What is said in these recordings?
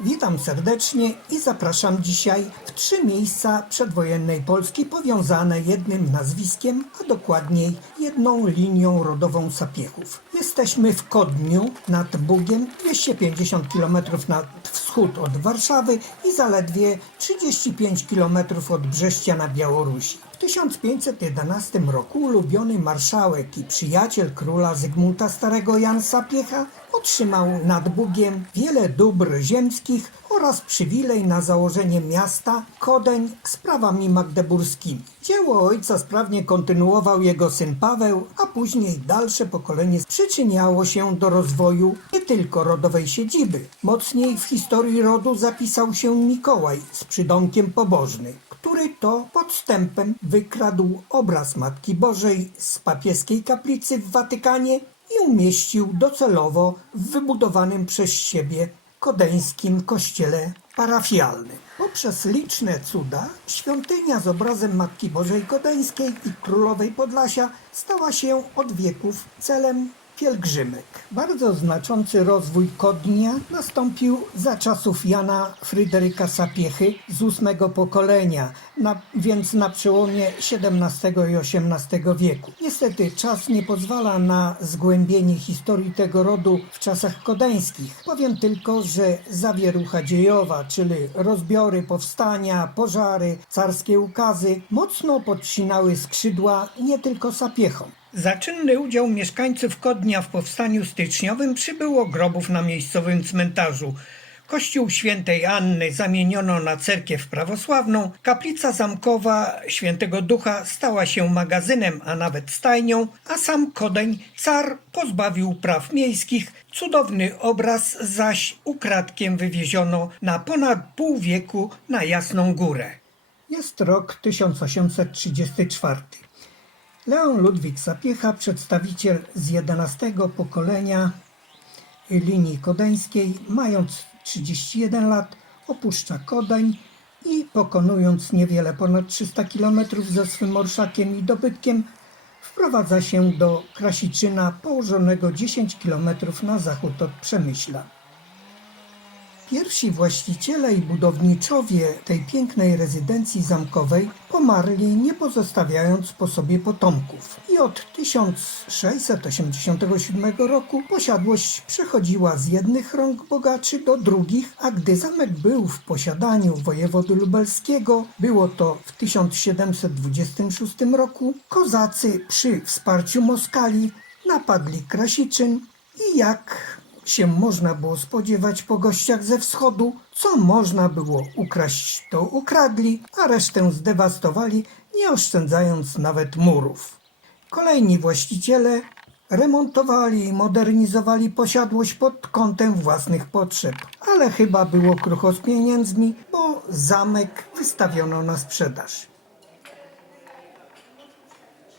Witam serdecznie i zapraszam dzisiaj w trzy miejsca przedwojennej Polski powiązane jednym nazwiskiem, a dokładniej jedną linią rodową Sapiechów. Jesteśmy w Kodniu nad Bugiem, 250 km na wschód od Warszawy i zaledwie 35 km od Brześcia na Białorusi. W 1511 roku ulubiony marszałek i przyjaciel króla Zygmunta Starego Jan Sapiecha otrzymał nad Bugiem wiele dóbr ziemskich oraz przywilej na założenie miasta Kodeń z prawami magdeburskimi. Dzieło ojca sprawnie kontynuował jego syn Paweł, a później dalsze pokolenie przyczyniało się do rozwoju nie tylko rodowej siedziby. Mocniej w historii rodu zapisał się Mikołaj z przydomkiem pobożny, który to podstępem wykradł obraz Matki Bożej z papieskiej kaplicy w Watykanie i umieścił docelowo w wybudowanym przez siebie kodeńskim kościele parafialnym. Poprzez liczne cuda świątynia z obrazem Matki Bożej Kodeńskiej i Królowej Podlasia stała się od wieków celem pielgrzymek. Bardzo znaczący rozwój Kodnia nastąpił za czasów Jana Fryderyka Sapiechy z ósmego pokolenia, na, więc na przełomie XVII i XVIII wieku. Niestety czas nie pozwala na zgłębienie historii tego rodu w czasach kodeńskich. Powiem tylko, że zawierucha dziejowa, czyli rozbiory, powstania, pożary, carskie ukazy mocno podcinały skrzydła nie tylko Sapiechom. Za czynny udział mieszkańców Kodnia w powstaniu styczniowym przybyło grobów na miejscowym cmentarzu. Kościół świętej Anny zamieniono na cerkiew prawosławną, kaplica zamkowa świętego Ducha stała się magazynem, a nawet stajnią, a sam Kodeń car pozbawił praw miejskich, cudowny obraz zaś ukradkiem wywieziono na ponad pół wieku na Jasną Górę. Jest rok 1834. Leon Ludwik Sapiecha, przedstawiciel z 11 pokolenia linii kodeńskiej, mając 31 lat, opuszcza Kodeń i pokonując niewiele ponad 300 km ze swym orszakiem i dobytkiem, wprowadza się do Krasiczyna położonego 10 km na zachód od Przemyśla. Pierwsi właściciele i budowniczowie tej pięknej rezydencji zamkowej pomarli nie pozostawiając po sobie potomków. I od 1687 roku posiadłość przechodziła z jednych rąk bogaczy do drugich, a gdy zamek był w posiadaniu wojewody lubelskiego, było to w 1726 roku, kozacy przy wsparciu Moskali napadli Krasiczyn i jak się można było spodziewać po gościach ze wschodu, co można było ukraść, to ukradli, a resztę zdewastowali, nie oszczędzając nawet murów. Kolejni właściciele remontowali i modernizowali posiadłość pod kątem własnych potrzeb, ale chyba było krucho z pieniędzmi, bo zamek wystawiono na sprzedaż.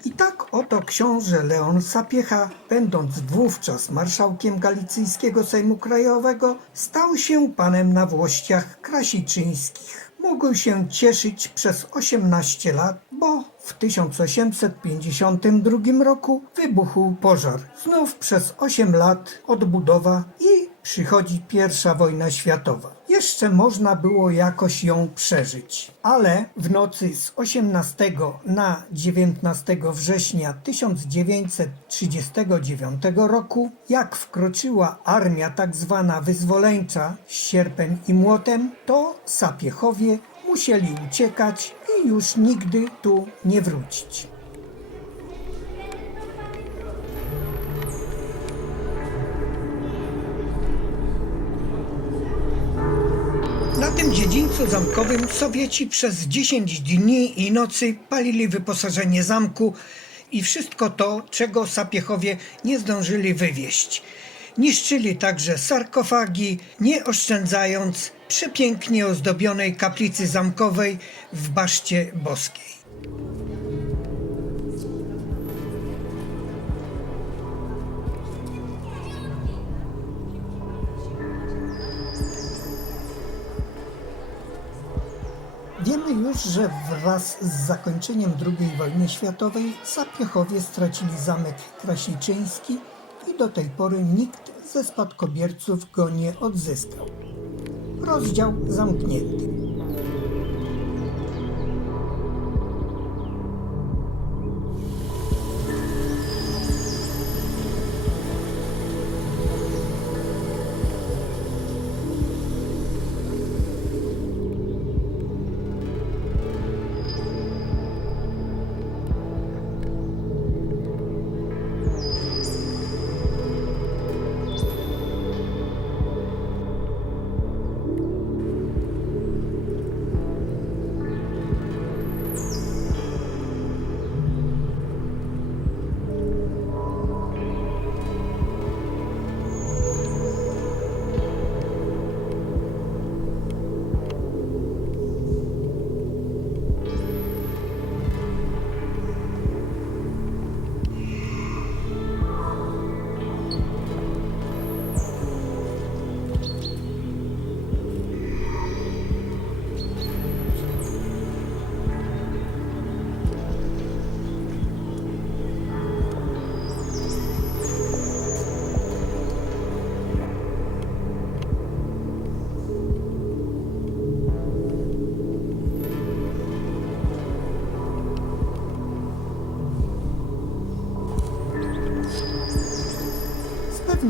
I tak oto książę Leon Sapiecha, będąc wówczas marszałkiem Galicyjskiego Sejmu Krajowego, stał się panem na włościach krasiczyńskich. Mógł się cieszyć przez 18 lat, bo w 1852 roku wybuchł pożar. Znów przez 8 lat odbudowa i przychodzi pierwsza wojna światowa. Jeszcze można było jakoś ją przeżyć, ale w nocy z 18 na 19 września 1939 roku, jak wkroczyła armia tak zwana wyzwoleńcza z sierpem i młotem, to Sapiechowie musieli uciekać i już nigdy tu nie wrócić. Tym dziedzińcu zamkowym Sowieci przez 10 dni i nocy palili wyposażenie zamku i wszystko to, czego Sapiechowie nie zdążyli wywieźć. Niszczyli także sarkofagi, nie oszczędzając przepięknie ozdobionej kaplicy zamkowej w Baszcie Boskiej. Wiemy już, że wraz z zakończeniem II wojny światowej Sapiechowie stracili zamek Krasiczyński i do tej pory nikt ze spadkobierców go nie odzyskał. Rozdział zamknięty.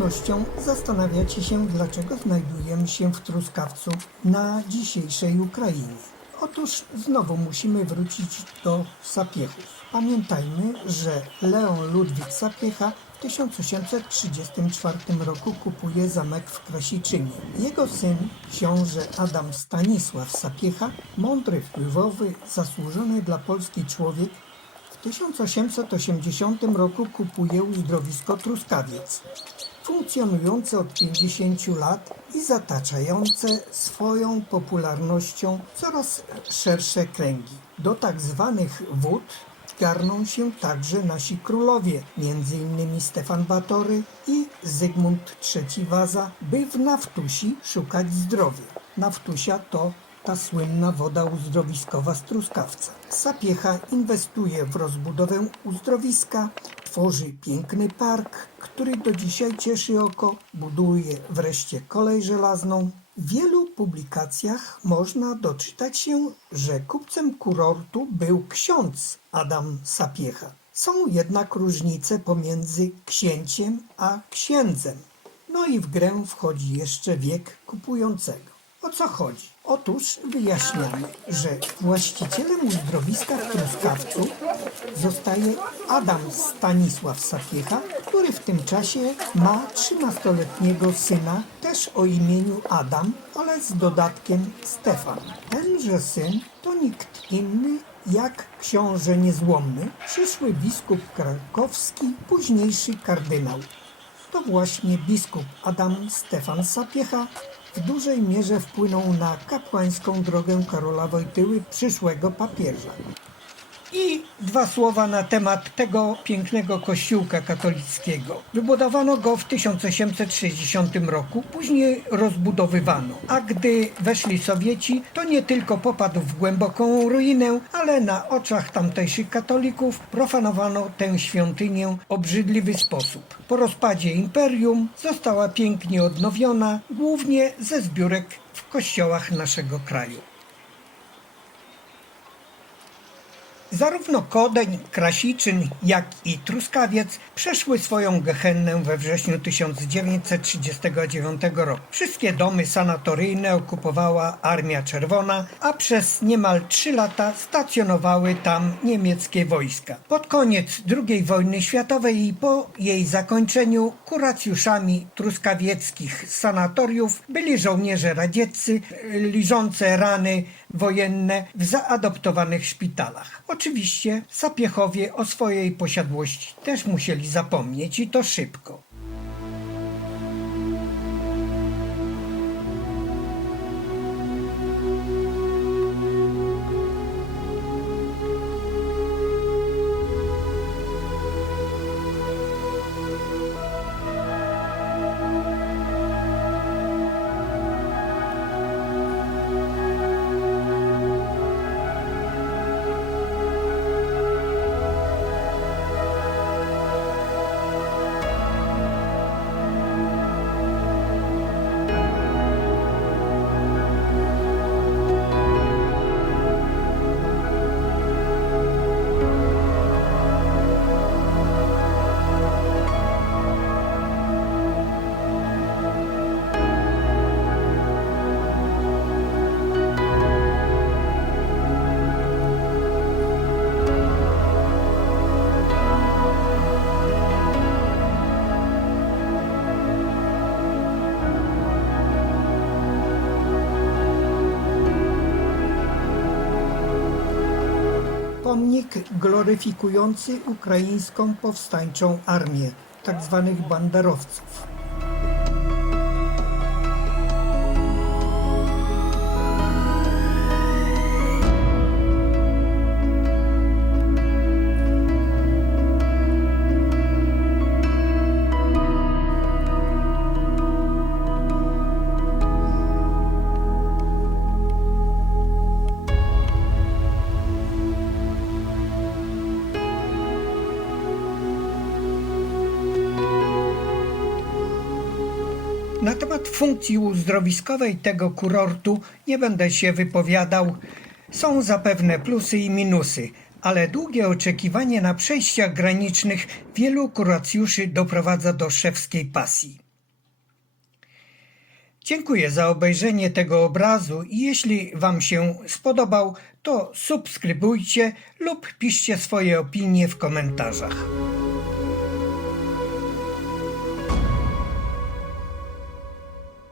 Pewnością zastanawiacie się, dlaczego znajdujemy się w Truskawcu na dzisiejszej Ukrainie. Otóż znowu musimy wrócić do Sapiechów. Pamiętajmy, że Leon Ludwik Sapiecha w 1834 roku kupuje zamek w Krasiczynie. Jego syn, książę Adam Stanisław Sapiecha, mądry, wpływowy, zasłużony dla Polski człowiek, w 1880 roku kupuje uzdrowisko Truskawiec, funkcjonujące od 50 lat i zataczające swoją popularnością coraz szersze kręgi. Do tak zwanych wód garną się także nasi królowie, m.in. Stefan Batory i Zygmunt III Waza, by w Naftusi szukać zdrowia. Naftusia to ta słynna woda uzdrowiskowa z truskawca. Sapiecha inwestuje w rozbudowę uzdrowiska, tworzy piękny park, który do dzisiaj cieszy oko, buduje wreszcie kolej żelazną. W wielu publikacjach można doczytać się, że kupcem kurortu był ksiądz Adam Sapiecha. Są jednak różnice pomiędzy księciem a księdzem. No i w grę wchodzi jeszcze wiek kupującego. O co chodzi? Otóż wyjaśniamy, że właścicielem uzdrowiska w Truskawcu zostaje Adam Stanisław Sapiecha, który w tym czasie ma 13-letniego syna, też o imieniu Adam, ale z dodatkiem Stefan. Tenże syn to nikt inny jak książę niezłomny, przyszły biskup krakowski, późniejszy kardynał to właśnie biskup Adam Stefan Sapiecha w dużej mierze wpłynął na kapłańską drogę Karola Wojtyły, przyszłego papieża. I dwa słowa na temat tego pięknego kościółka katolickiego. Wybudowano go w 1860 roku, później rozbudowywano. A gdy weszli Sowieci, to nie tylko popadł w głęboką ruinę, ale na oczach tamtejszych katolików profanowano tę świątynię w obrzydliwy sposób. Po rozpadzie imperium została pięknie odnowiona, głównie ze zbiórek w kościołach naszego kraju. Zarówno Kodeń, Krasiczyn, jak i Truskawiec przeszły swoją gehennę we wrześniu 1939 roku. Wszystkie domy sanatoryjne okupowała Armia Czerwona, a przez niemal trzy lata stacjonowały tam niemieckie wojska. Pod koniec II wojny światowej i po jej zakończeniu kuracjuszami truskawieckich sanatoriów byli żołnierze radzieccy liżące rany wojenne w zaadoptowanych szpitalach. Oczywiście Sapiechowie o swojej posiadłości też musieli zapomnieć i to szybko. Gloryfikujący ukraińską powstańczą armię, tzw. banderowców. Na temat funkcji uzdrowiskowej tego kurortu nie będę się wypowiadał. Są zapewne plusy i minusy, ale długie oczekiwanie na przejściach granicznych wielu kuracjuszy doprowadza do szewskiej pasji. Dziękuję za obejrzenie tego obrazu i jeśli Wam się spodobał, to subskrybujcie lub piszcie swoje opinie w komentarzach.